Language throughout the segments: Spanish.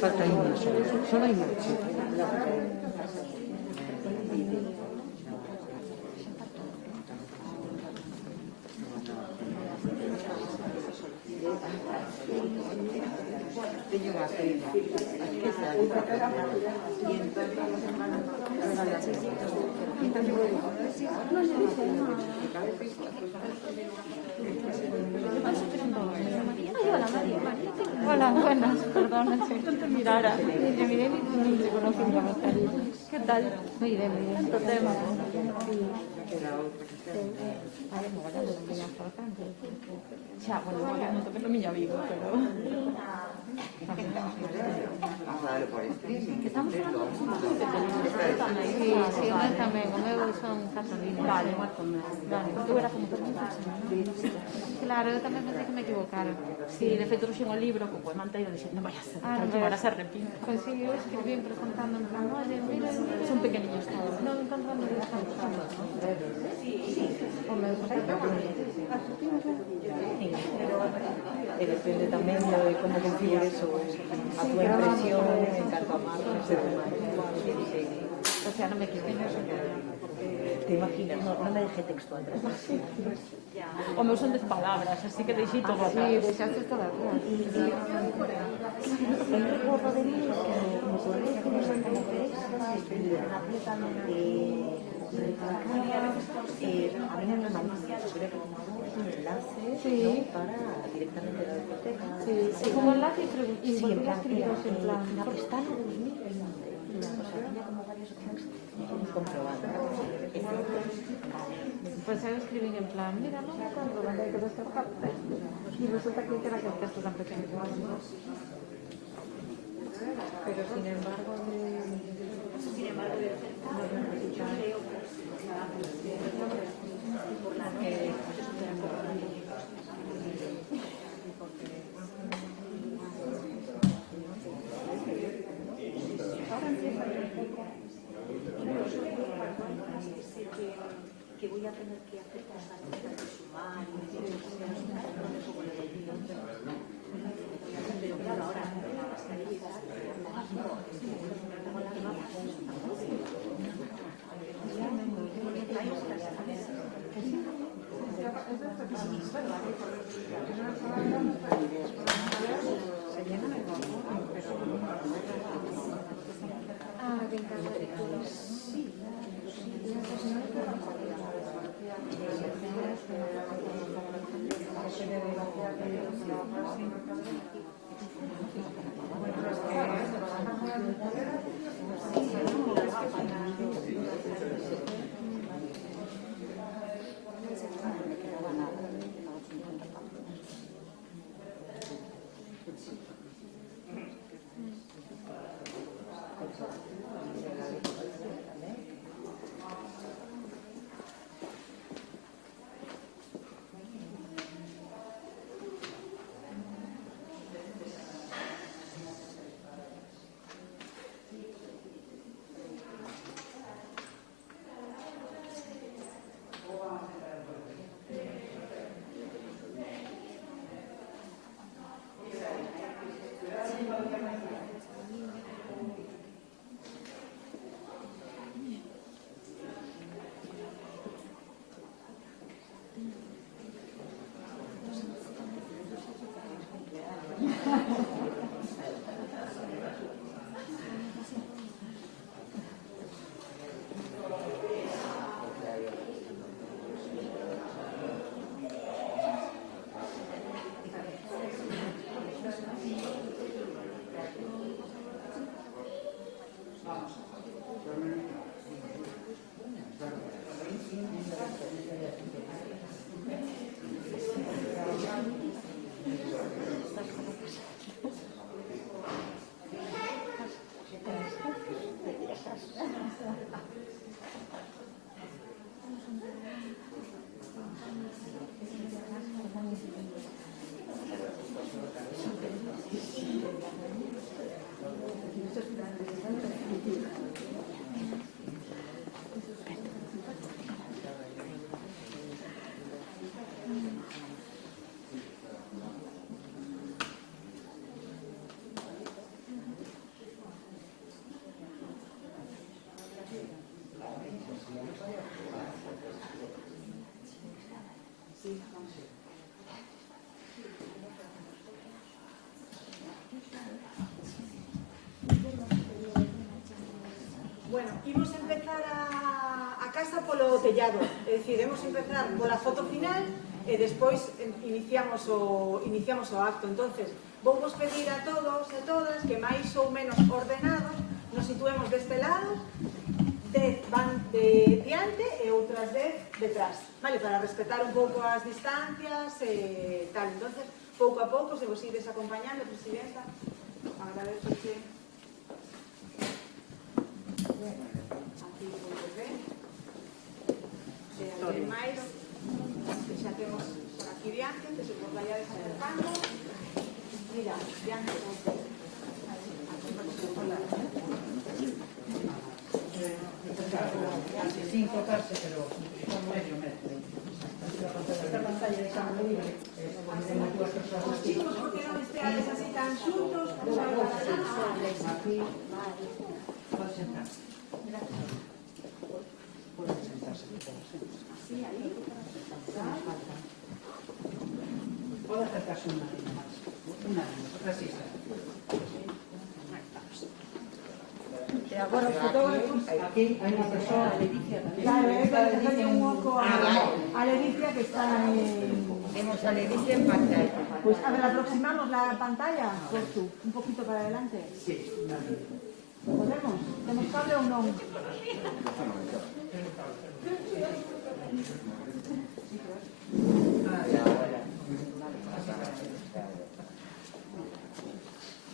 Falta una solo hay una. Hola, buenas, perdona, no te mirara. Te miré y te conocí ya más tarde. ¿Qué tal? Muy bien, muy bien. Tanto tema. Ya, bueno, no te lo mi amigo, pero... Estamos hablando de sí, sí, tamén, o meu son catolinos. Vale, igual con meu. Vale, tú eras como claro, eu tamén pensei que me equivocara. Sí, de feito, trouxe un libro co poema anterior, dixen, non vai a ser, agora se repite. Pois sí, eu escribí preguntando en plan, oye, mira, son pequeniños todos. Non encontrando de están todos, non? Sí, o meu, pues aí está. Depende tamén de como configures a tua impresión en canto a marcas, ser humano. O sea, non me equivoco. Te imaginas, non me dejé textual. O meu son 10 palabras, así que deixei todo atrás. Sí, deixaste todo atrás. El recuerdo de mí es que me podéis que no son como veis, absolutamente a mí me mandan sobre un enlace para directamente la biblioteca. Sí, como enlace y volver a escribiros en plan. La pestaña de 2020. O sea, tenía como varias opciones comprobadas. Pues eu escribí en plan, mira, non me encontro donde hai que descargarte. Y resulta que era que el texto tan pequeño. Pero sin embargo, que voy a tener que hacer cosas de sumar pero claro, ahora la mascarilla imos empezar a casa polo tellado, é dicir, imos empezar pola foto final e despois iniciamos o acto. Entonces, vou vos pedir a todos e todas que máis ou menos ordenados nos situemos deste lado, 10 van de diante e outras 10 detrás, vale? Para respetar un pouco as distancias e tal. Entonces, pouco a pouco, se vos ides acompañando, Presidenta, agradezo que aquí podes ver. Se alguén máis, que xa temos por aquí diante, que se vos vayades acercando. Mira, diante vos ver. Sin tocarse, pero medio metro. Esta pantalla de San Luis, Os chicos, porque non esteades así tan xuntos, aquí, pueden sentarse. Pueden sentarse. Puede acercarse una línea más. Otra sí está. E agora os fotógrafos. Aquí hay una persona, Claro, é para dejarle un oco a Leticia que está en... Vemos a Leticia en pantalla. Pues a ver, aproximamos la pantalla, Portu, un poquito para adelante. sí, ¿Podemos? ¿Temos cable ou non?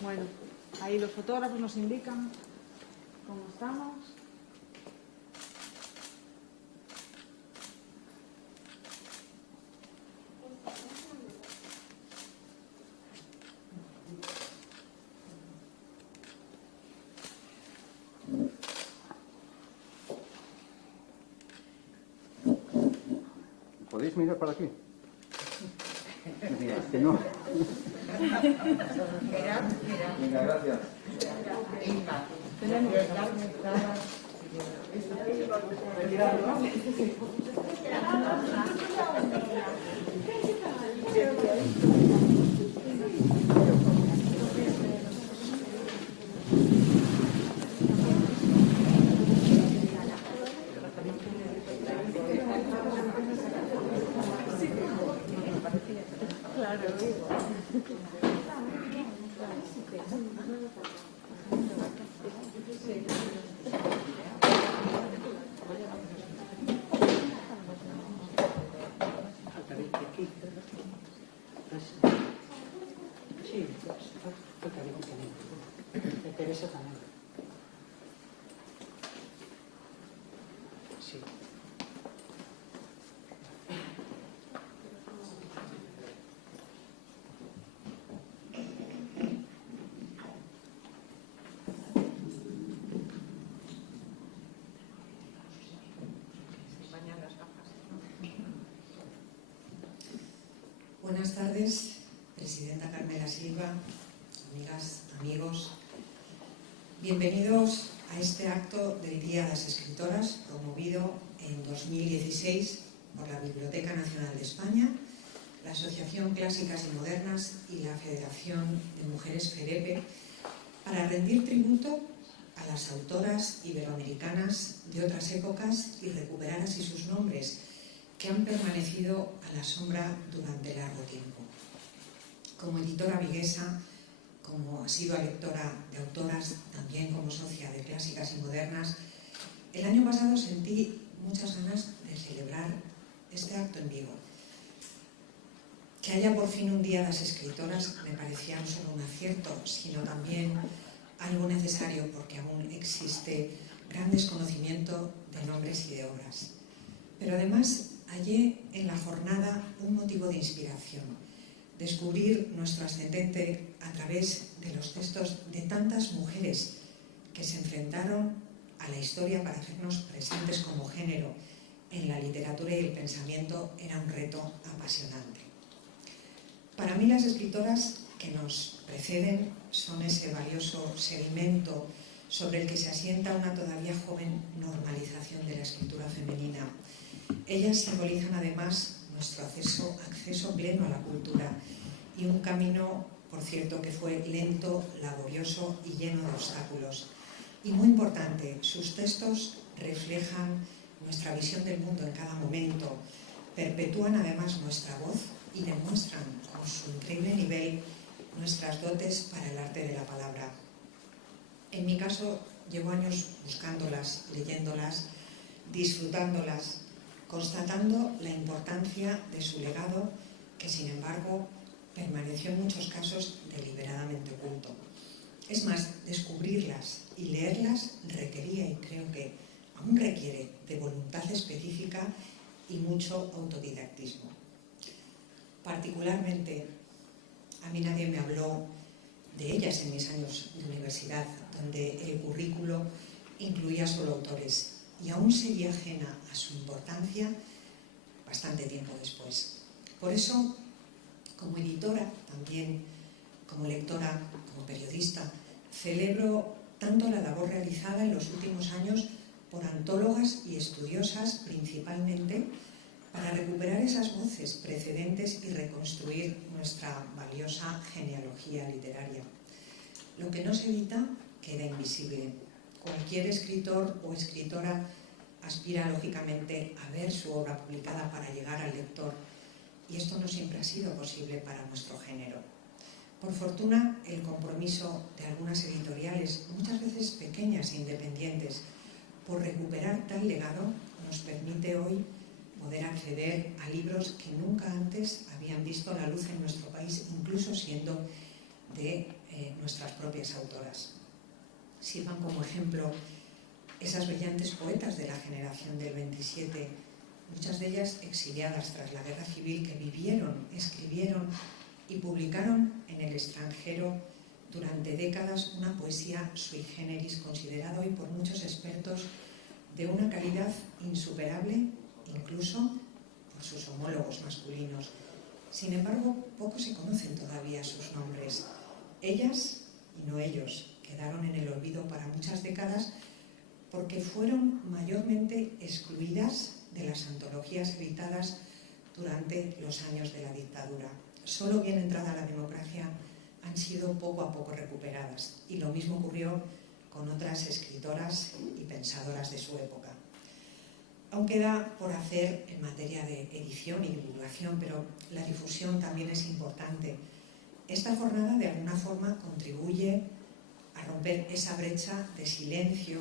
Bueno, ahí los fotógrafos nos indican cómo estamos. ¿Podéis mirar para aquí? Mira, que no. Venga, gracias. sí, fue Caribe también. De Teresa también. Sí. Buenas tardes, Presidenta Carmela Silva, amigas, amigos. Bienvenidos a este acto del Día de las Escritoras, promovido en 2016 por la Biblioteca Nacional de España, la Asociación Clásicas y Modernas y la Federación de Mujeres FEDEPE, para rendir tributo a las autoras iberoamericanas de otras épocas y recuperar así sus nombres, que han permanecido a la sombra durante largo tiempo. Como editora viguesa, como asidua lectora de autoras, también como socia de Clásicas y Modernas, el año pasado sentí muchas ganas de celebrar este acto en Vigo. Que haya por fin un Día de las Escritoras me parecía no solo un acierto, sino también algo necesario, porque aún existe gran desconocimiento de nombres y de obras. Pero además hallé en la jornada un motivo de inspiración: descubrir nuestro ascendente a través de los textos de tantas mujeres que se enfrentaron a la historia para hacernos presentes como género en la literatura y el pensamiento. Era un reto apasionante. Para mí, las escritoras que nos preceden son ese valioso sedimento sobre el que se asienta una todavía joven normalización de la escritura femenina. Ellas simbolizan además nuestro acceso pleno a la cultura, y un camino, por cierto, que fue lento, laborioso y lleno de obstáculos. Y muy importante, sus textos reflejan nuestra visión del mundo en cada momento, perpetúan además nuestra voz y demuestran con su increíble nivel nuestras dotes para el arte de la palabra. En mi caso, llevo años buscándolas, leyéndolas, disfrutándolas, constatando la importancia de su legado, que sin embargo permaneció en muchos casos deliberadamente oculto. Es más, descubrirlas y leerlas requería, y creo que aún requiere, de voluntad específica y mucho autodidactismo. Particularmente, a mí nadie me habló de ellas en mis años de universidad, donde el currículo incluía solo autores, y aún seguía ajena a su importancia bastante tiempo después. Por eso, como editora, también como lectora, como periodista, celebro tanto la labor realizada en los últimos años por antólogas y estudiosas principalmente para recuperar esas voces precedentes y reconstruir nuestra valiosa genealogía literaria. Lo que no se evita queda invisible. Cualquier escritor o escritora aspira lógicamente a ver su obra publicada para llegar al lector, y esto no siempre ha sido posible para nuestro género. Por fortuna, el compromiso de algunas editoriales, muchas veces pequeñas e independientes, por recuperar tal legado, nos permite hoy poder acceder a libros que nunca antes habían visto la luz en nuestro país, incluso siendo de nuestras propias autoras. Sirvan como ejemplo esas brillantes poetas de la generación del 27, muchas de ellas exiliadas tras la guerra civil, que vivieron, escribieron y publicaron en el extranjero durante décadas una poesía sui generis, considerada hoy por muchos expertos de una calidad insuperable, incluso por sus homólogos masculinos. Sin embargo, poco se conocen todavía sus nombres. Ellas, y no ellos, quedaron en el olvido para muchas décadas porque fueron mayormente excluidas de las antologías editadas durante los años de la dictadura. Solo bien entrada la democracia han sido poco a poco recuperadas, y lo mismo ocurrió con otras escritoras y pensadoras de su época. Aún queda por hacer en materia de edición y divulgación, pero la difusión también es importante. Esta jornada de alguna forma contribuye a romper esa brecha de silencio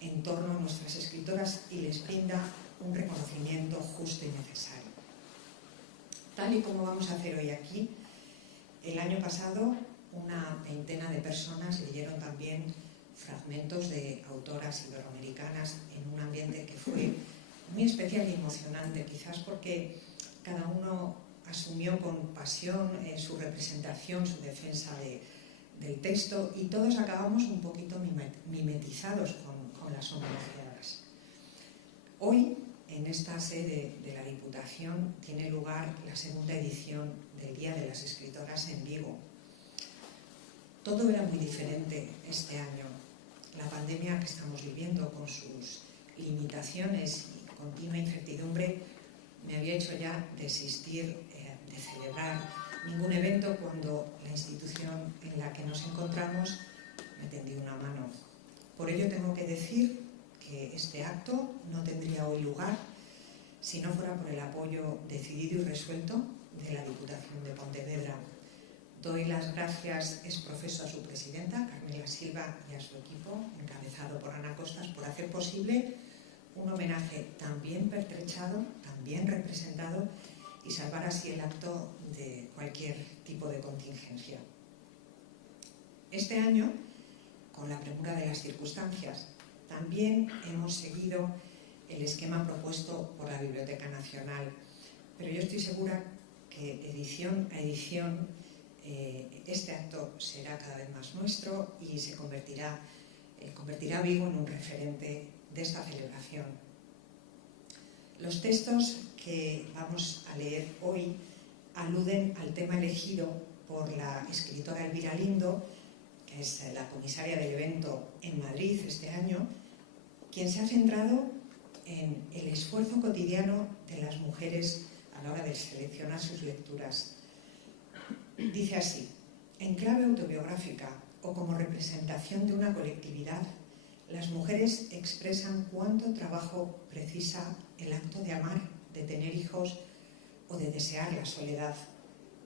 en torno a nuestras escritoras y les brinda un reconocimiento justo y necesario. Tal y como vamos a hacer hoy aquí, el año pasado una veintena de personas leyeron también fragmentos de autoras iberoamericanas en un ambiente que fue muy especial y emocionante, quizás porque cada uno asumió con pasión su representación, su defensa del texto, y todos acabamos un poquito mimetizados con las homenajeadas. Hoy, en esta sede de la Diputación, tiene lugar la segunda edición del Día de las Escritoras en Vigo. Todo era muy diferente este año. La pandemia que estamos viviendo, con sus limitaciones y continua incertidumbre, me había hecho ya desistir de celebrar ningún evento cuando la institución en la que nos encontramos me tendió una mano. Por ello tengo que decir que este acto no tendría hoy lugar si no fuera por el apoyo decidido y resuelto de la Diputación de Pontevedra. Doy las gracias ex profeso a su presidenta, Carmela Silva, y a su equipo, encabezado por Ana Costas, por hacer posible un homenaje tan bien pertrechado, tan bien representado, y salvar así el acto de cualquier tipo de contingencia. Este año, con la premura de las circunstancias, también hemos seguido el esquema propuesto por la Biblioteca Nacional, pero yo estoy segura que edición a edición este acto será cada vez más nuestro y se convertirá a Vigo en un referente de esta celebración. Los textos que vamos a leer hoy aluden al tema elegido por la escritora Elvira Lindo, que es la comisaria del evento en Madrid este año, quien se ha centrado en el esfuerzo cotidiano de las mujeres a la hora de seleccionar sus lecturas. Dice así: en clave autobiográfica o como representación de una colectividad, las mujeres expresan cuánto trabajo precisa el acto de amar, de tener hijos o de desear la soledad.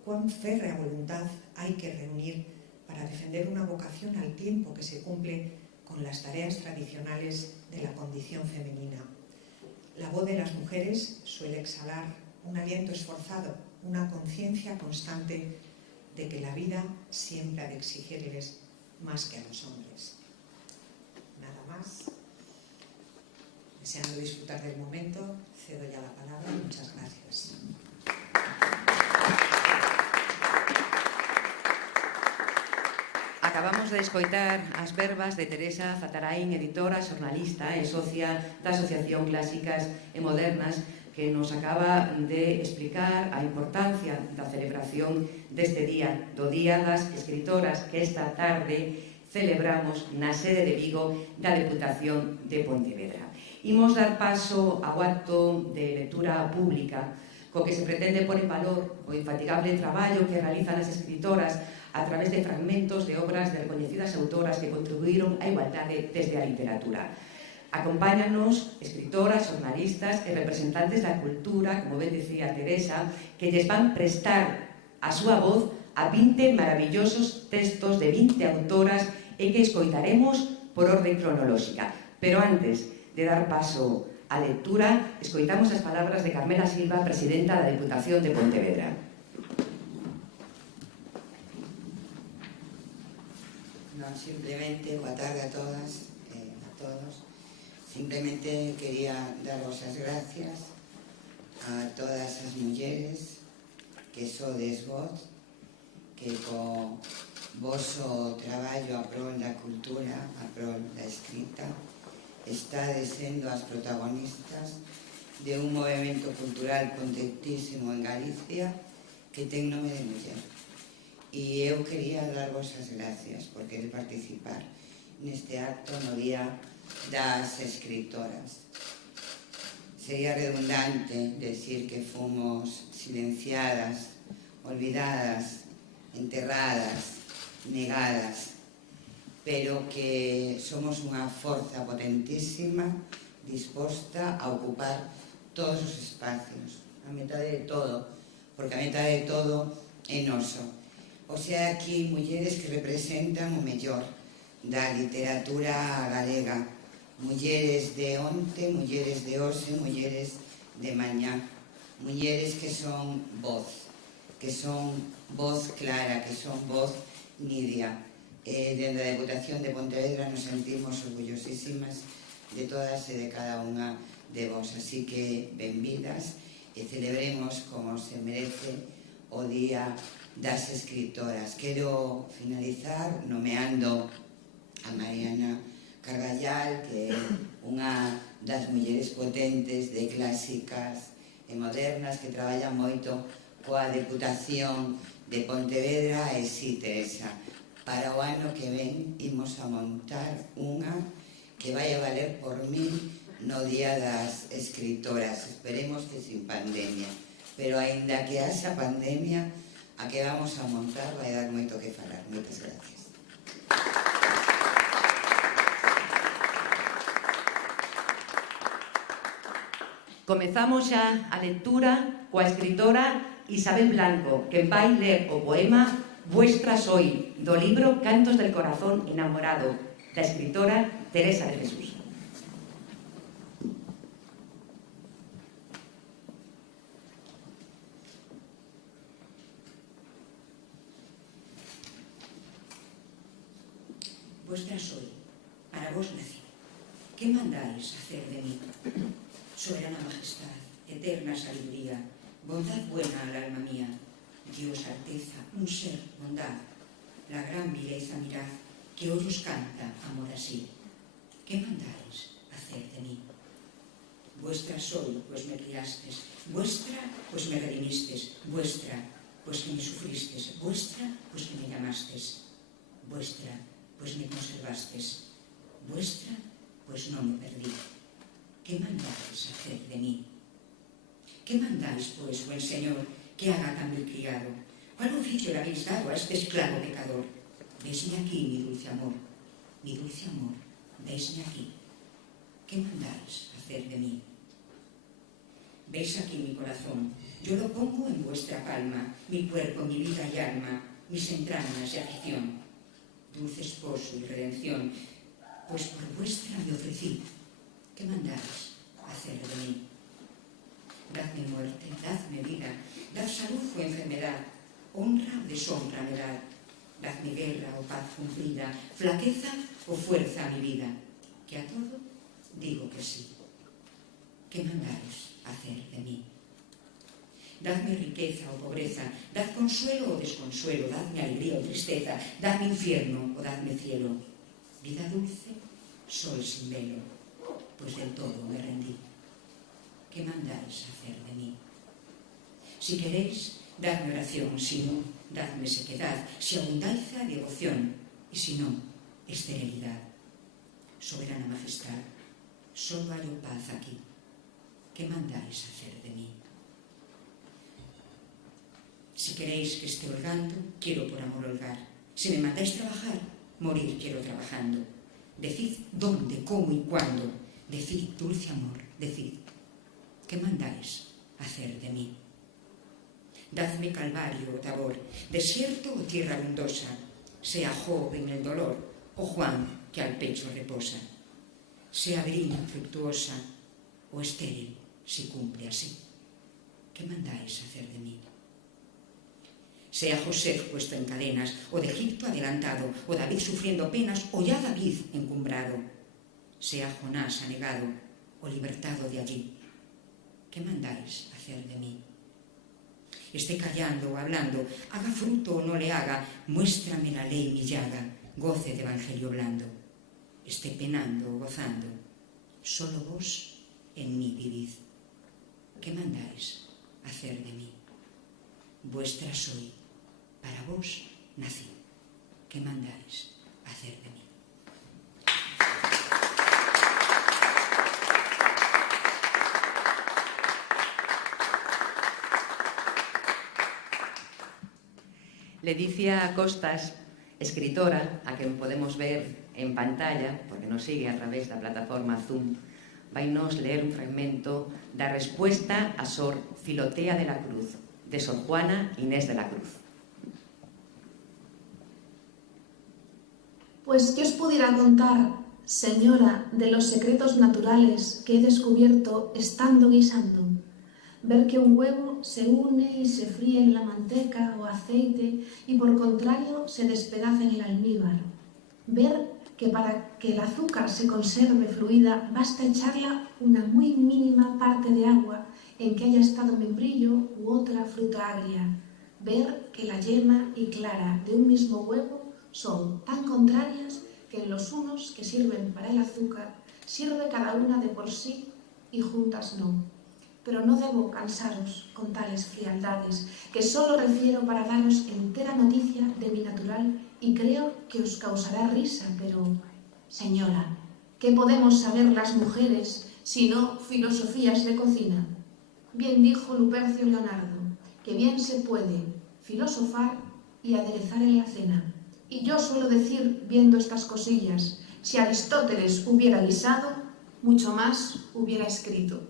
Cuán férrea voluntad hay que reunir para defender una vocación al tiempo que se cumple con las tareas tradicionales de la condición femenina. La voz de las mujeres suele exhalar un aliento esforzado, una conciencia constante de que la vida siempre ha de exigirles más que a los hombres. Nada más. Deseando disfrutar del momento, cedo ya la palabra. Muchas gracias. Acabamos de escoitar as verbas de Teresa Zatarain, editora, xornalista e socia da Asociación Clásicas e Modernas, que nos acaba de explicar a importancia da celebración deste día, do Día das Escritoras, que esta tarde celebramos na sede de Vigo da Deputación de Pontevedra. Imos dar paso ao acto de lectura pública, co que se pretende pôr en valor o infatigable traballo que realizan as escritoras a través de fragmentos de obras de recoñecidas autoras que contribuíron á igualdade desde a literatura. Acompáñanos escritoras, xornalistas e representantes da cultura, como ben decía Teresa, que lles van prestar a súa voz a 20 maravillosos textos de 20 autoras e que escoitaremos por orden cronolóxica. Pero antes de dar paso á lectura, escoitamos as palabras de Carmela Silva, presidenta da Deputación de Pontevedra. Simplemente, boa tarde a todas e a todos. Simplemente quería daros as gracias a todas as mulleres que sodes vos, que co voso traballo a prol da cultura, a prol da escrita, estades sendo as protagonistas de un movimento cultural contentísimo en Galicia que ten nome de muller. E eu quería darvos as gracias por querer participar neste acto no Día das Escritoras. Sería redundante decir que fomos silenciadas, olvidadas, enterradas, negadas, pero que somos unha forza potentísima disposta a ocupar todos os espacios, a metade de todo, porque a metade de todo é noso. O sea, aquí mulleres que representan o mellor da literatura galega, mulleres de onte, mulleres de hoxe, mulleres de mañá, mulleres que son voz clara, que son voz nidia. Dende a Deputación de Pontevedra nos sentimos orgullosísimas de todas e de cada unha de vos, así que benvidas e celebremos como se merece o Día das Escritoras. Quero finalizar nomeando a Mariana Cargallal, que é unha das mulleres potentes de Clásicas e Modernas, que traballa moito coa Deputación de Pontevedra. E si, Teresa, para o ano que ven imos a montar unha que vai a valer por 1000 no Día das Escritoras. Esperemos que sin pandemia, pero aínda que haxa pandemia, a que vamos a montar vai dar moito que falar. Moitas gracias. Comezamos xa a lectura coa escritora Isabel Blanco, que vai ler o poema Vuestra soy, do libro Cantos del corazón enamorado, da escritora Teresa de Jesús. Vuestra soy, para vos nací. ¿Qué mandáis hacer de mí? Soberana majestad, eterna sabiduría, bondad buena al alma mía, Dios alteza, un ser, bondad, la gran vileza mirad, que hoy os canta amor así. ¿Qué mandáis hacer de mí? Vuestra soy, pues me criastes, vuestra, pues me redimistes, vuestra, pues que me sufristes, vuestra, pues que me llamastes, vuestra, pues me conservastes, vuestra, pues no me perdí. ¿Qué mandáis hacer de mí? ¿Qué mandáis, pues, buen Señor, que haga tan mi criado? ¿Cuál oficio le habéis dado a este esclavo pecador? Desde aquí, mi dulce amor, Veisme aquí. ¿Qué mandáis hacer de mí? Veis aquí mi corazón. Yo lo pongo en vuestra palma, mi cuerpo, mi vida y alma, mis entrañas y afición. Dulce esposo y redención, pues por vuestra me ofrecí. ¿Qué mandáis hacer de mí? Dadme muerte, dadme vida, dad salud o enfermedad, honra o deshonra me dad. Dadme guerra o paz cumplida, flaqueza o fuerza a mi vida, que a todo digo que sí. ¿Qué mandáis hacer de mí? Dadme riqueza o pobreza, dad consuelo o desconsuelo, dadme alegría o tristeza, dadme infierno o dadme cielo. Vida dulce, sol sin velo, pues del todo me rendí. ¿Qué mandáis hacer de mí? Si queréis, dadme oración, si no, dadme sequedad, si abundancia, devoción, y si no, esterilidad. Soberana majestad, solo hallo paz aquí. ¿Qué mandáis hacer de mí? Si queréis que esté holgando, quiero por amor holgar. Si me mandáis trabajar, morir quiero trabajando. Decid dónde, cómo y cuándo. Decid, dulce amor, decid. ¿Qué mandáis hacer de mí? Dadme calvario o tabor, desierto o tierra abundosa, sea Job en el dolor o Juan que al pecho reposa, sea virina fructuosa o estéril si cumple así. ¿Qué mandáis hacer de mí? Sea José puesto en cadenas, o de Egipto adelantado, o David sufriendo penas, o ya David encumbrado, sea Jonás anegado, o libertado de allí. ¿Qué mandáis hacer de mí? Esté callando o hablando, haga fruto o no le haga, muéstrame la ley mi llaga, goce de evangelio blando. Esté penando o gozando, solo vos en mí vivid. ¿Qué mandáis hacer de mí? Vuestra soy, para vos nací. ¿Qué mandáis hacer de mí? Leticia Costas, escritora, a quen podemos ver en pantalla, porque nos sigue a través da plataforma Zoom, vainos ler un fragmento da respuesta a Sor Filotea de la Cruz, de Sor Juana Inés de la Cruz. Pues, ¿qué os pudiera contar, señora, de los secretos naturales que he descubierto estando guisando? Ver que un huevo se une y se fríe en la manteca o aceite y por contrario se despedaza en el almíbar. Ver que para que el azúcar se conserve fluida basta echarla una muy mínima parte de agua en que haya estado membrillo u otra fruta agria. Ver que la yema y clara de un mismo huevo son tan contrarias que en los unos que sirven para el azúcar sirve cada una de por sí y juntas no. Pero no debo cansaros con tales frialdades, que solo refiero para daros entera noticia de mi natural y creo que os causará risa, pero, señora, ¿qué podemos saber las mujeres sino filosofías de cocina? Bien dijo Lupercio Leonardo, que bien se puede filosofar y aderezar en la cena. Y yo suelo decir, viendo estas cosillas, si Aristóteles hubiera guisado, mucho más hubiera escrito.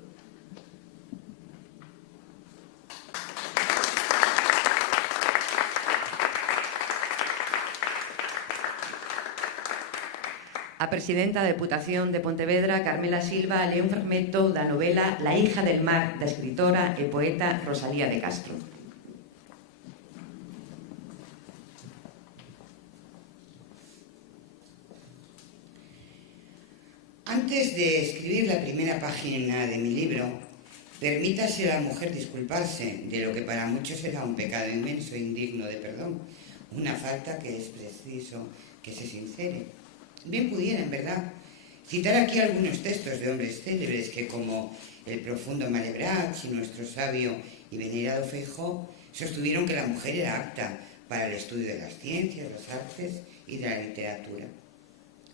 A presidenta da Deputación de Pontevedra, Carmela Silva, lee un fragmento da novela La hija del mar, da escritora e poeta Rosalía de Castro. Antes de escribir la primera página de mi libro, permítase a la mujer disculparse de lo que para muchos era un pecado inmenso e indigno de perdón, una falta que es preciso que se sincere. Bien pudiera, en verdad, citar aquí algunos textos de hombres célebres que, como el profundo Malebranche y nuestro sabio y venerado Feijó, sostuvieron que la mujer era apta para el estudio de las ciencias, las artes y de la literatura.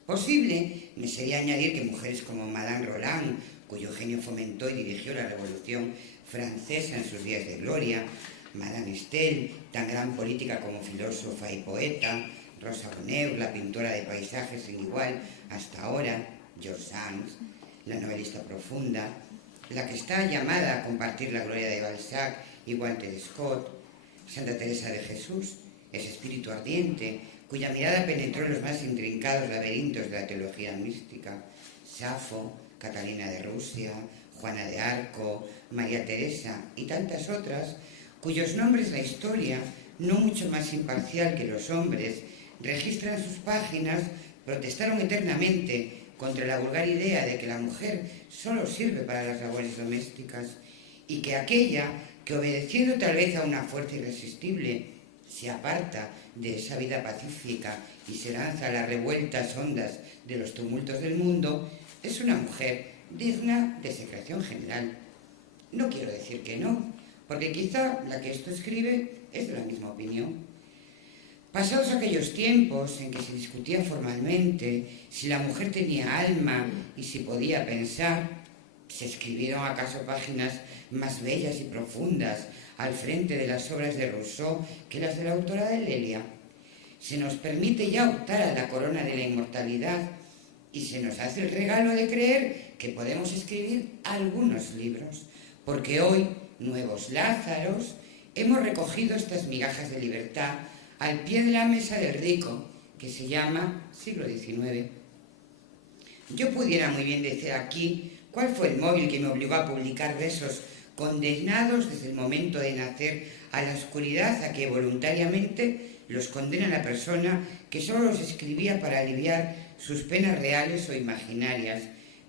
Posible me sería añadir que mujeres como Madame Roland, cuyo genio fomentó y dirigió la Revolución Francesa en sus días de gloria, Madame Stel, tan gran política como filósofa y poeta, Rosa Bonheur, la pintora de paisajes sin igual hasta ahora, George Sand, la novelista profunda, la que está llamada a compartir la gloria de Balzac y Walter Scott, Santa Teresa de Jesús, ese espíritu ardiente cuya mirada penetró en los más intrincados laberintos de la teología mística, Safo, Catalina de Rusia, Juana de Arco, María Teresa y tantas otras, cuyos nombres la historia, no mucho más imparcial que los hombres, registran sus páginas, protestaron eternamente contra la vulgar idea de que la mujer solo sirve para las labores domésticas y que aquella que, obedeciendo tal vez a una fuerza irresistible, se aparta de esa vida pacífica y se lanza a las revueltas ondas de los tumultos del mundo, es una mujer digna de execración general. No quiero decir que no, porque quizá la que esto escribe es de la misma opinión. Pasados aquellos tiempos en que se discutía formalmente si la mujer tenía alma y si podía pensar, ¿se escribieron acaso páginas más bellas y profundas al frente de las obras de Rousseau que las de la autora de Lelia? Se nos permite ya optar a la corona de la inmortalidad y se nos hace el regalo de creer que podemos escribir algunos libros, porque hoy, nuevos Lázaros, hemos recogido estas migajas de libertad al pie de la mesa del rico, que se llama siglo XIX. Yo pudiera muy bien decir aquí cuál fue el móvil que me obligó a publicar versos condenados desde el momento de nacer a la oscuridad a que voluntariamente los condena la persona que solo los escribía para aliviar sus penas reales o imaginarias,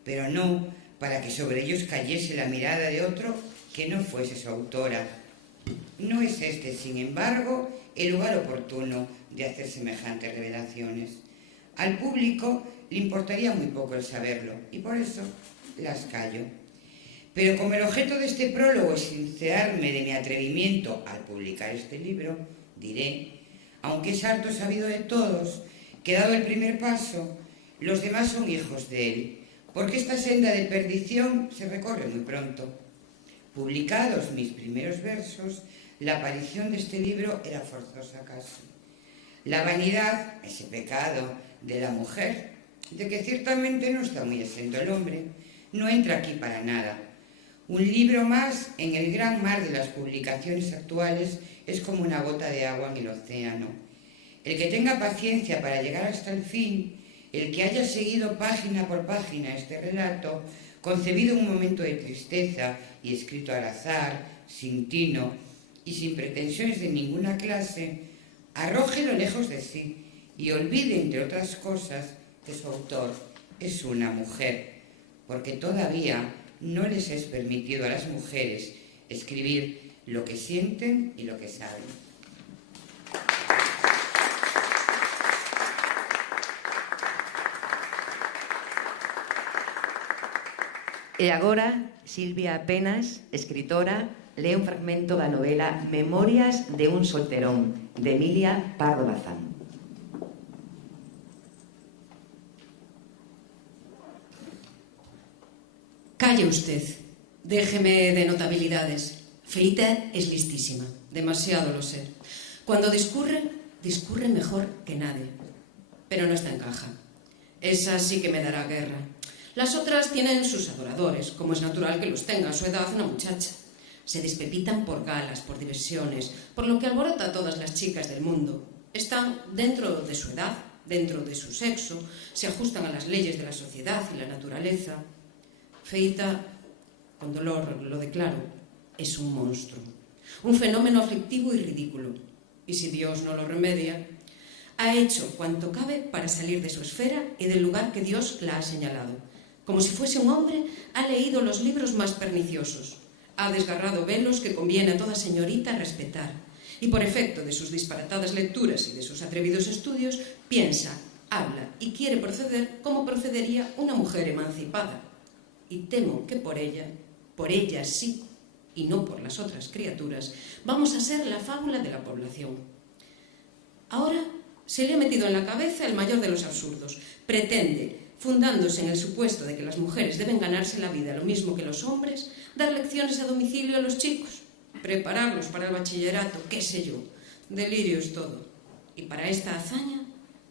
pero no para que sobre ellos cayese la mirada de otro que no fuese su autora. No es este, sin embargo, el lugar oportuno de hacer semejantes revelaciones. Al público le importaría muy poco el saberlo, y por eso las callo. Pero como el objeto de este prólogo es sincerarme de mi atrevimiento al publicar este libro, diré, aunque es harto sabido de todos, que dado el primer paso, los demás son hijos de él, porque esta senda de perdición se recorre muy pronto. Publicados mis primeros versos, la aparición de este libro era forzosa casi. La vanidad, ese pecado de la mujer, de que ciertamente no está muy exento el hombre, no entra aquí para nada. Un libro más en el gran mar de las publicaciones actuales es como una gota de agua en el océano. El que tenga paciencia para llegar hasta el fin, el que haya seguido página por página este relato, concebido en un momento de tristeza y escrito al azar, sin tino y sin pretensiones de ninguna clase, arrójelo lejos de sí y olvide, entre otras cosas, que su autor es una mujer, porque todavía no les es permitido a las mujeres escribir lo que sienten y lo que saben. E agora, Silvia Penas, escritora, lee un fragmento da novela Memorias de un solterón, de Emilia Pardo Bazán. Calle usted, déjeme de notabilidades. Feita es listísima, demasiado lo sé. Cuando discurre, discurre mejor que nadie. Pero no está en caja. Esa sí que me dará guerra. Las otras tienen sus adoradores, como es natural que los tenga a su edad una muchacha. Se despepitan por galas, por diversiones, por lo que alborota a todas las chicas del mundo. Están dentro de su edad, dentro de su sexo, se ajustan a las leyes de la sociedad y la naturaleza. Feita, con dolor lo declaro, es un monstruo, un fenómeno aflictivo y ridículo. Y si Dios no lo remedia, ha hecho cuanto cabe para salir de su esfera y del lugar que Dios la ha señalado. Como si fuese un hombre, ha leído los libros más perniciosos, ha desgarrado velos que conviene a toda señorita respetar, y por efecto de sus disparatadas lecturas y de sus atrevidos estudios, piensa, habla y quiere proceder como procedería una mujer emancipada. Y temo que por ella sí, y no por las otras criaturas, vamos a ser la fábula de la población. Ahora se le ha metido en la cabeza el mayor de los absurdos. Pretende, fundándose en el supuesto de que las mujeres deben ganarse la vida lo mismo que los hombres, dar lecciones a domicilio a los chicos, prepararlos para el bachillerato, qué sé yo, delirio es todo. Y para esta hazaña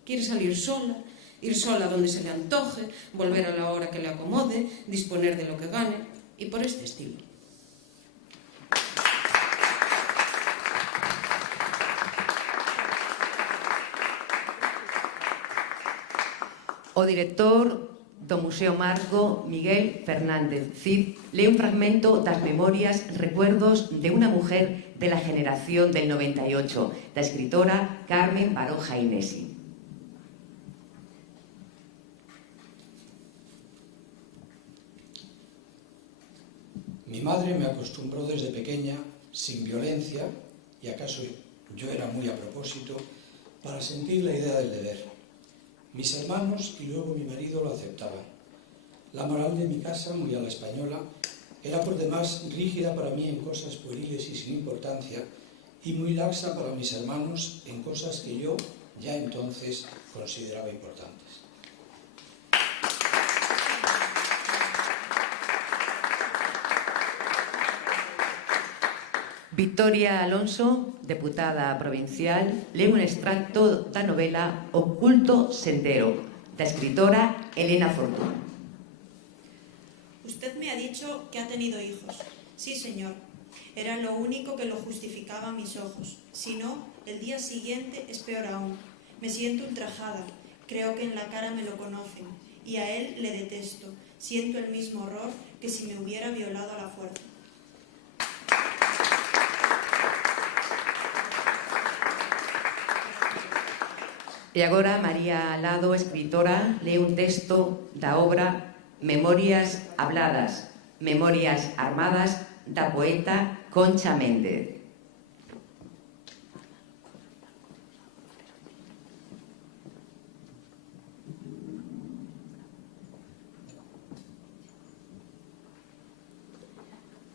Quiere salir sola, ir sola donde se le antoje, volver a la hora que le acomode, disponer de lo que gane, y por este estilo. O director do Museo Marco, Miguel Fernández Cid, lee un fragmento das memorias Recuerdos de una mujer de la generación del 98, da escritora Carmen Baroja Inesi. Mi madre me acostumbró desde pequeña, sin violencia, y acaso yo era muy a propósito, para sentir la idea del deber. Mis hermanos y luego mi marido lo aceptaban. La moral de mi casa, muy a la española, era por demás rígida para mí en cosas pueriles y sin importancia, y muy laxa para mis hermanos en cosas que yo ya entonces consideraba importantes. Victoria Alonso, deputada provincial, lee un extracto da novela Oculto Sendero, da escritora Elena Fortún. Usted me ha dicho que ha tenido hijos. Sí, señor. Era lo único que lo justificaba a mis ojos. Si no, el día siguiente es peor aún. Me siento ultrajada. Creo que en la cara me lo conocen. Y a él le detesto. Siento el mismo horror que si me hubiera violado a la fuerza. E agora María Alado, escritora, lee un texto da obra Memorias habladas, Memorias armadas, da poeta Concha Méndez.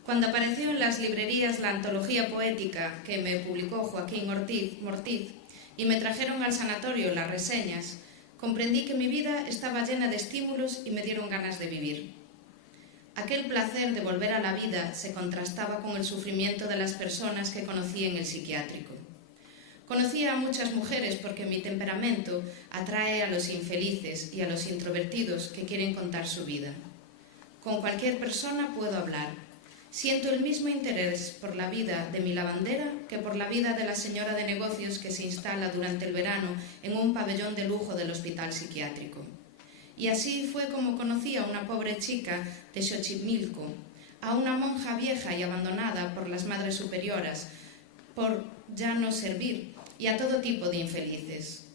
Cuando apareció en las librerías la antología poética que me publicó Joaquín Mortiz y me trajeron al sanatorio las reseñas, comprendí que mi vida estaba llena de estímulos y me dieron ganas de vivir. Aquel placer de volver a la vida se contrastaba con el sufrimiento de las personas que conocí en el psiquiátrico. Conocía a muchas mujeres porque mi temperamento atrae a los infelices y a los introvertidos que quieren contar su vida. Con cualquier persona puedo hablar. Siento el mismo interés por la vida de mi lavandera que por la vida de la señora de negocios que se instala durante el verano en un pabellón de lujo del hospital psiquiátrico. Y así fue como conocí a una pobre chica de Xochimilco, a una monja vieja y abandonada por las madres superioras, por ya no servir, y a todo tipo de infelices.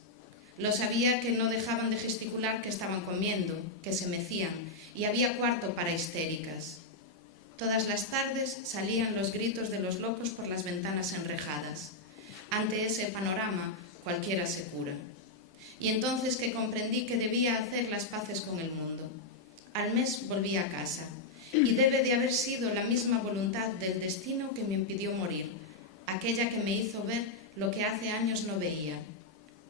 Lo sabía que no dejaban de gesticular que estaban comiendo, que se mecían, y había cuarto para histéricas. Todas las tardes salían los gritos de los locos por las ventanas enrejadas. Ante ese panorama, cualquiera se cura. Y entonces que comprendí que debía hacer las paces con el mundo. Al mes volví a casa, y debe de haber sido la misma voluntad del destino que me impidió morir, aquella que me hizo ver lo que hace años no veía.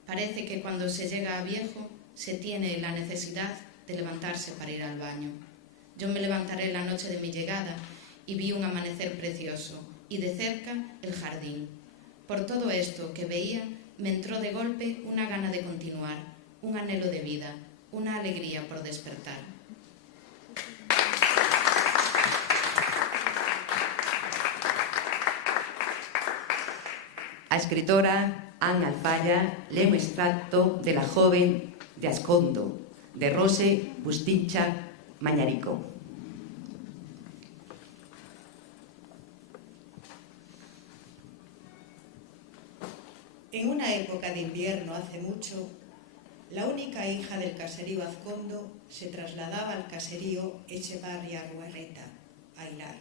Parece que cuando se llega a viejo, se tiene la necesidad de levantarse para ir al baño. Yo me levantaré la noche de mi llegada y vi un amanecer precioso y de cerca el jardín. Por todo esto que veía me entró de golpe una gana de continuar, un anhelo de vida, una alegría por despertar. A escritora Ana Alfaya lee un extracto de La joven de Ascondo, de Rose Bustincha Mañarico. En una época de invierno hace mucho, la única hija del caserío Azcondo se trasladaba al caserío Echevarria Urrueta, a Hilar.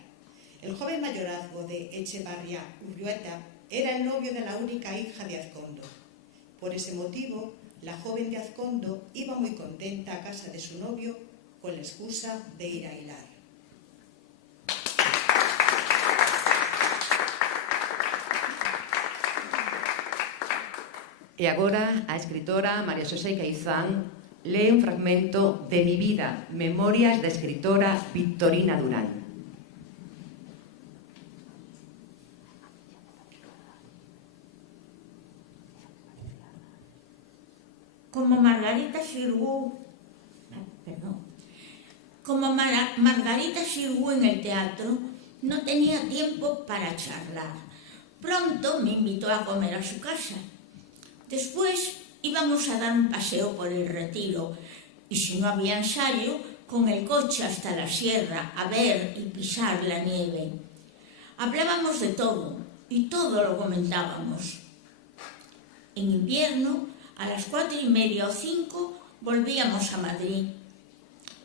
El joven mayorazgo de Echevarria Urrueta era el novio de la única hija de Azcondo. Por ese motivo, la joven de Azcondo iba muy contenta a casa de su novio con la excusa de ir a Hilar. E agora a escritora María Xosé Queizán lee un fragmento de Mi vida, Memorias da escritora Victorina Durán. Como Margarita Xirgu en el teatro, no tenía tiempo para charlar. Pronto me invitó a comer a su casa. Después íbamos a dar un paseo por el Retiro y, si no había ensayo, con el coche hasta la sierra a ver y pisar la nieve. Hablábamos de todo y todo lo comentábamos. En invierno, a las 4:30 o 5, volvíamos a Madrid.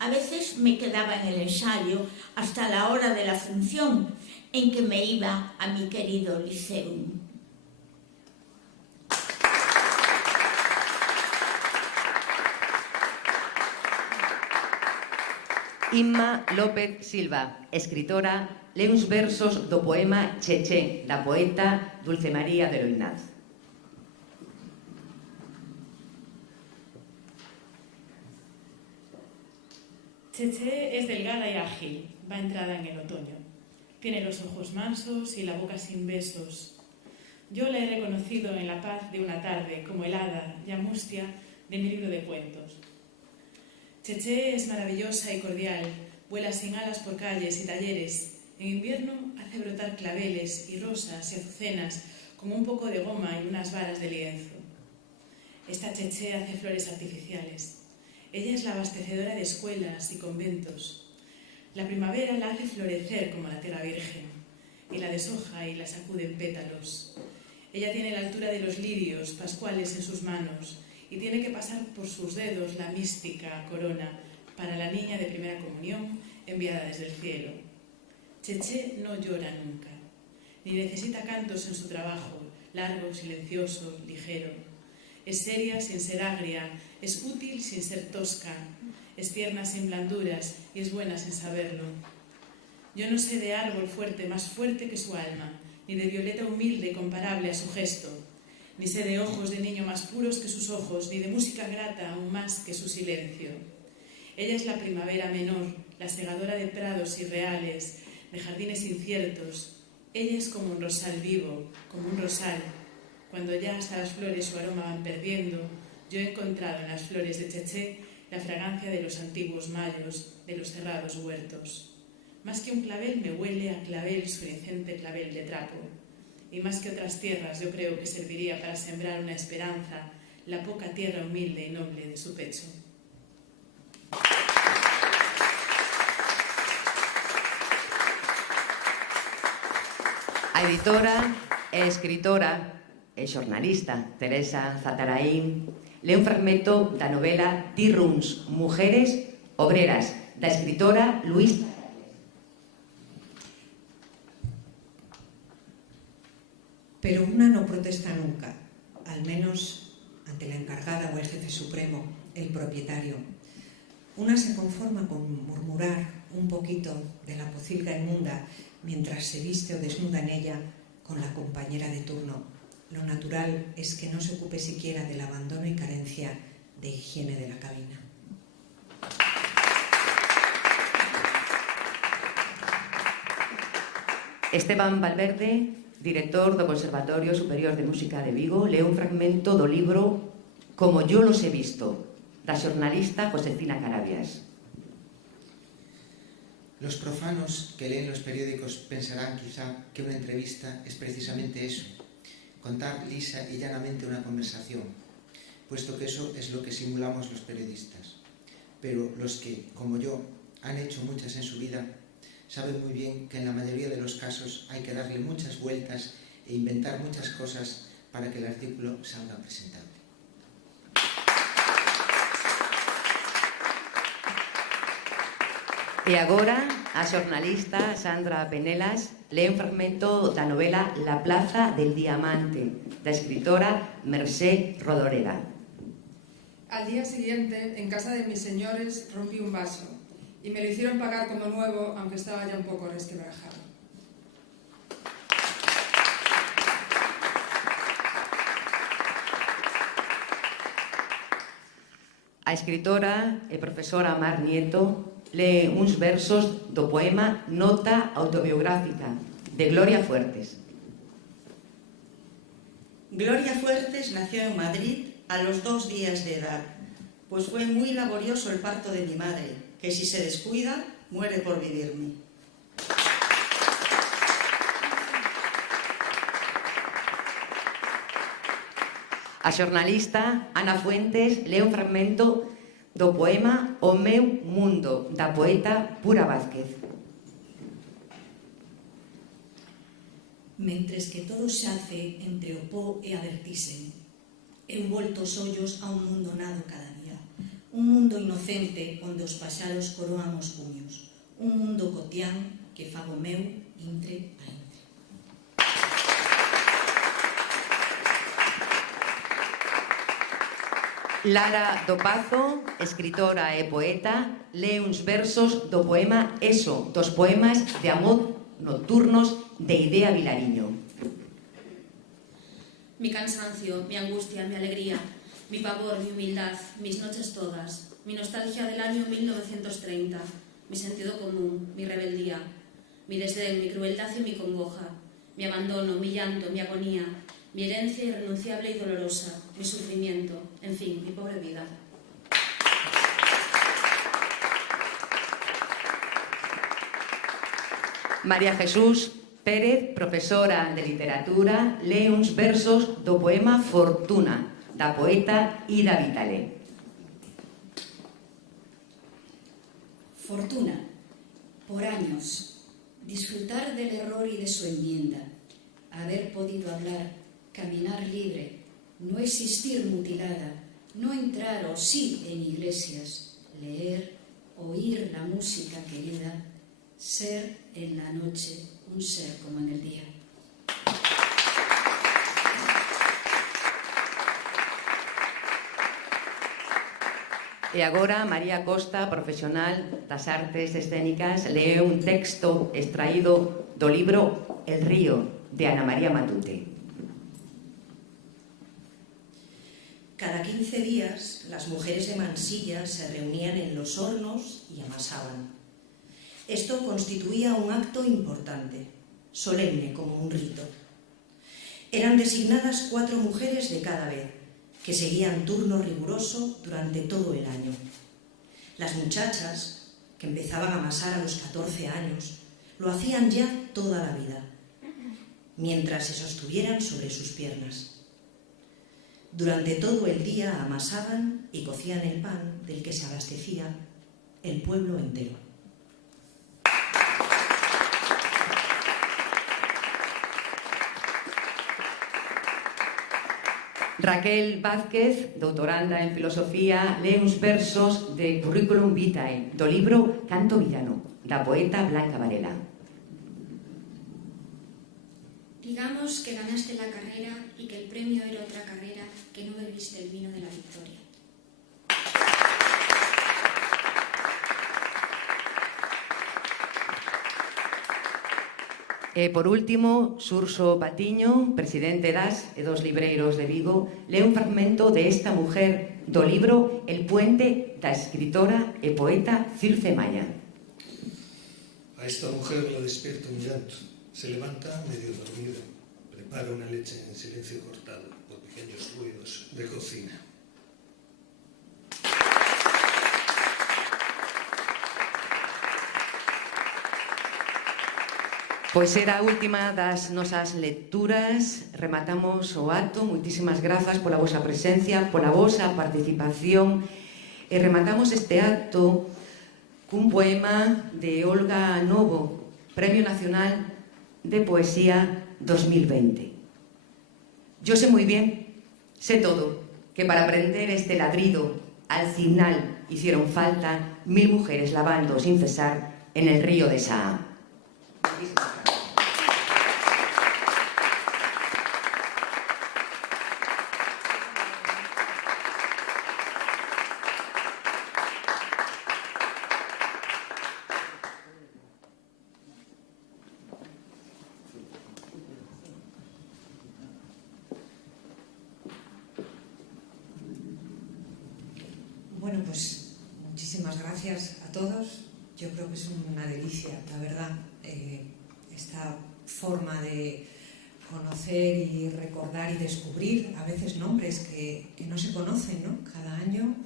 A veces me quedaba en el ensayo hasta la hora de la función, en que me iba a mi querido Liceum. Inma López Silva, escritora, lee uns versos do poema Cheche, da poeta Dulce María de Loinaz. Cheche es delgada y ágil, va entrada en el otoño. Tiene los ojos mansos y la boca sin besos. Yo la he reconocido en la paz de una tarde como el hada y mustia de mi libro de cuentos. Cheche es maravillosa y cordial, vuela sin alas por calles y talleres. En invierno hace brotar claveles y rosas y azucenas con un poco de goma y unas varas de lienzo. Esta Cheche hace flores artificiales. Ella es la abastecedora de escuelas y conventos. La primavera la hace florecer como la tierra virgen, y la deshoja y la sacude en pétalos. Ella tiene la altura de los lirios pascuales en sus manos, y tiene que pasar por sus dedos la mística corona para la niña de primera comunión enviada desde el cielo. Cheche no llora nunca, ni necesita cantos en su trabajo, largo, silencioso, ligero. Es seria sin ser agria, es útil sin ser tosca, es tierna sin blanduras y es buena sin saberlo. Yo no sé de árbol fuerte más fuerte que su alma, ni de violeta humilde comparable a su gesto, ni sé de ojos de niño más puros que sus ojos, ni de música grata aún más que su silencio. Ella es la primavera menor, la segadora de prados irreales, de jardines inciertos. Ella es como un rosal vivo, como un rosal. Cuando ya hasta las flores su aroma van perdiendo, yo he encontrado en las flores de Cheche la fragancia de los antiguos mayos, de los cerrados huertos. Más que un clavel me huele a clavel su inocente clavel de trapo. Y más que otras tierras yo creo que serviría para sembrar una esperanza, la poca tierra humilde y noble de su pecho. A editora e escritora e xornalista Teresa Zatarain lee un fragmento da novela Tirruns, Mujeres Obreras, da escritora Luis. Pero una no protesta nunca, al menos ante la encargada o el jefe supremo, el propietario. Una se conforma con murmurar un poquito de la pocilga inmunda mientras se viste o desnuda en ella con la compañera de turno. Lo natural es que no se ocupe siquiera del abandono y carencia de higiene de la cabina. Esteban Valverde, director do Conservatorio Superior de Música de Vigo, lee un fragmento do libro Como yo los he visto, da xornalista Josefina Carabias. Los profanos que leen los periódicos pensarán quizá que una entrevista es precisamente eso, contar lisa y llanamente una conversación, puesto que eso es lo que simulamos los periodistas. Pero los que, como yo, han hecho muchas en su vida, saben muy bien que en la mayoría de los casos hay que darle muchas vueltas e inventar muchas cosas para que el artículo salga presentable. E agora, a xornalista Sandra Penelas lee un fragmento da novela La plaza del diamante, da escritora Mercé Rodoreda. Al día siguiente, en casa de mis señores, rompí un vaso y me lo hicieron pagar como nuevo, aunque estaba ya un poco resquebrajado. A escritora e profesora Mar Nieto lee uns versos do poema Nota autobiográfica, de Gloria Fuertes. Gloria Fuertes nació en Madrid a los 2 días de edad, pues fue muy laborioso el parto de mi madre, que si se descuida, muere por vivirme. A xornalista Ana Fuentes lee un fragmento do poema O meu mundo, da poeta Pura Vázquez. Mentres que todo xace entre o po e a vertise, eu volto os ollos a un mundo nado cada día, un mundo inocente onde os paxaros coroan os puños, un mundo cotián que fago meu intre a intre. Lara do Pazo, escritora e poeta, lee uns versos do poema Eso, dos poemas de amor nocturnos de Idea Vilariño. Mi cansancio, mi angustia, mi alegría, mi pavor, mi humildad, mis noches todas, mi nostalgia del año 1930, mi sentido común, mi rebeldía, mi desdén, mi crueldad y mi congoja, mi abandono, mi llanto, mi agonía, mi herencia irrenunciable y dolorosa, mi sufrimiento, en fin, mi pobre vida. María Jesús Pérez, profesora de literatura, lee uns versos do poema Fortuna, da poeta Ida Vitale. Fortuna, por años, disfrutar del error y de su enmienda, haber podido hablar, caminar libre, no existir mutilada, no entrar o sí en iglesias, leer, oír la música querida, ser en la noche un ser como en el día. E agora María Costa, profesional das artes escénicas, lee un texto extraído do libro El río, de Ana María Matute. Cada 15 días, las mujeres de Mansilla se reunían en los hornos y amasaban. Esto constituía un acto importante, solemne como un rito. Eran designadas 4 mujeres de cada vez, que seguían turno riguroso durante todo el año. Las muchachas, que empezaban a amasar a los 14 años, lo hacían ya toda la vida, mientras se sostuvieran sobre sus piernas. Durante todo el día amasaban y cocían el pan del que se abastecía el pueblo entero. Raquel Vázquez, doutoranda en filosofía, lee uns versos de Curriculum Vitae, do libro Canto Villano, da poeta Blanca Varela. Digamos que ganaste la carrera y que el premio era otra carrera, que no bebiste el vino de la victoria. E, por último, Xurxo Patiño, presidente das e dos libreiros de Vigo, lee un fragmento de esta mujer do libro El puente, da escritora e poeta Circe Maya. A esta mujer la despierta un llanto. Se levanta medio dormida. Prepara una leche en silencio cortado por pequeños ruidos de cocina. Pois era a última das nosas lecturas. Rematamos o acto. Moitísimas grazas pola vosa presencia, pola vosa participación. E rematamos este acto cun poema de Olga Novo, Premio Nacional de Poesía 2020. Yo sé muy bien, sé todo, que para aprender este ladrido, al final hicieron falta 1000 mujeres lavando sin cesar en el río de Saa. Bueno, pues muchísimas gracias a todos. Yo creo que es una delicia, la verdad, esta forma de conocer y recordar y descubrir a veces nombres que no se conocen, ¿no? Cada año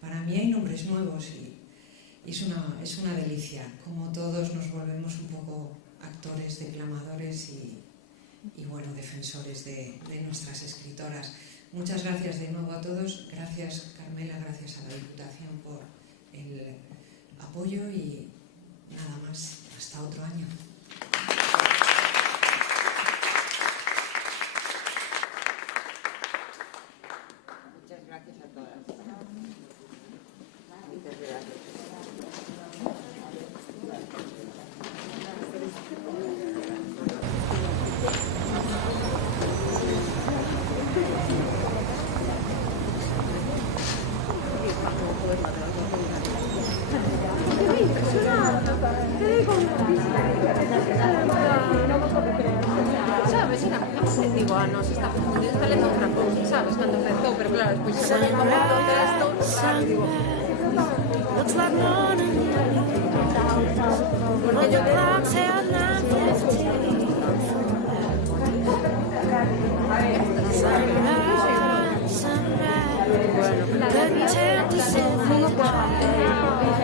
para mí hay nombres nuevos y es una delicia, como todos nos volvemos un poco actores, declamadores y bueno, defensores de nuestras escritoras. Muchas gracias de nuevo a todos, gracias Carmela, gracias a la Diputación por el apoyo y nada más, hasta otro año. Muchas gracias a todas. Muchas gracias. ¿Sabes? Digo, no, se está confundiendo, está leyendo otra cosa, ¿sabes? Cuando empezó, pero claro, después se pone como todo esto, claro, digo... Porque yo